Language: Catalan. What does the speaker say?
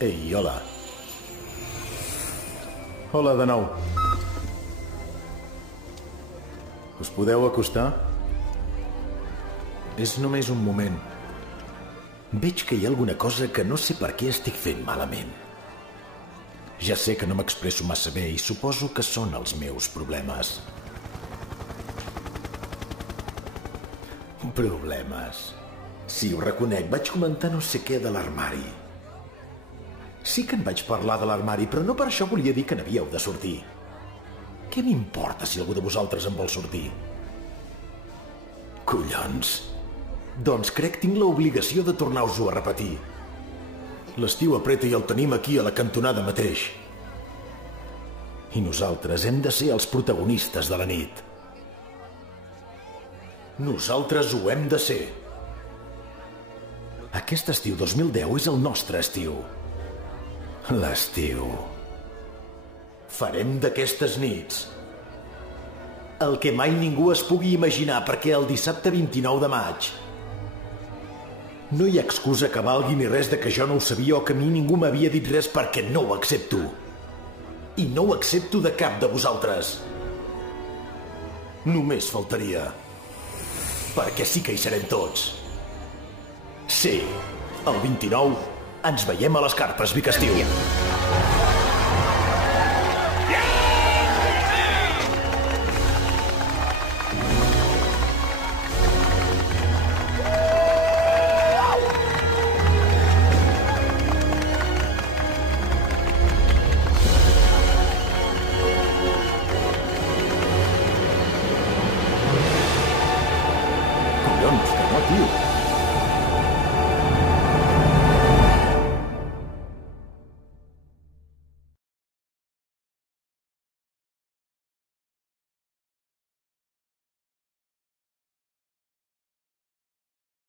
Ei, hola. Hola de nou. Us podeu acostar? És només un moment. Veig que hi ha alguna cosa que no sé per què estic fent malament. Ja sé que no m'expresso massa bé i suposo que són els meus problemes. Problemes. Sí, ho reconec, vaig comentar no sé què de l'armari. Sí que en vaig parlar de l'armari, però no per això volia dir que n'havíeu de sortir. Què m'importa si algú de vosaltres en vol sortir? Collons. Doncs crec que tinc l'obligació de tornar-vos-ho a repetir. L'estiu apreta i el tenim aquí a la cantonada mateix. I nosaltres hem de ser els protagonistes de la nit. Nosaltres ho hem de ser. Aquest estiu 2010 és el nostre estiu. L'estiu. Farem d'aquestes nits el que mai ningú es pugui imaginar, perquè el dissabte 29 de maig no hi ha excusa que valgui ni res de que jo no ho sabia o que a mi ningú m'havia dit res, perquè no ho accepto. I no ho accepto de cap de vosaltres. Només faltaria. Perquè sí que hi serem tots. Sí, el 29 ens veiem a les carpes, Vic Estiu. Collons, que no, tio.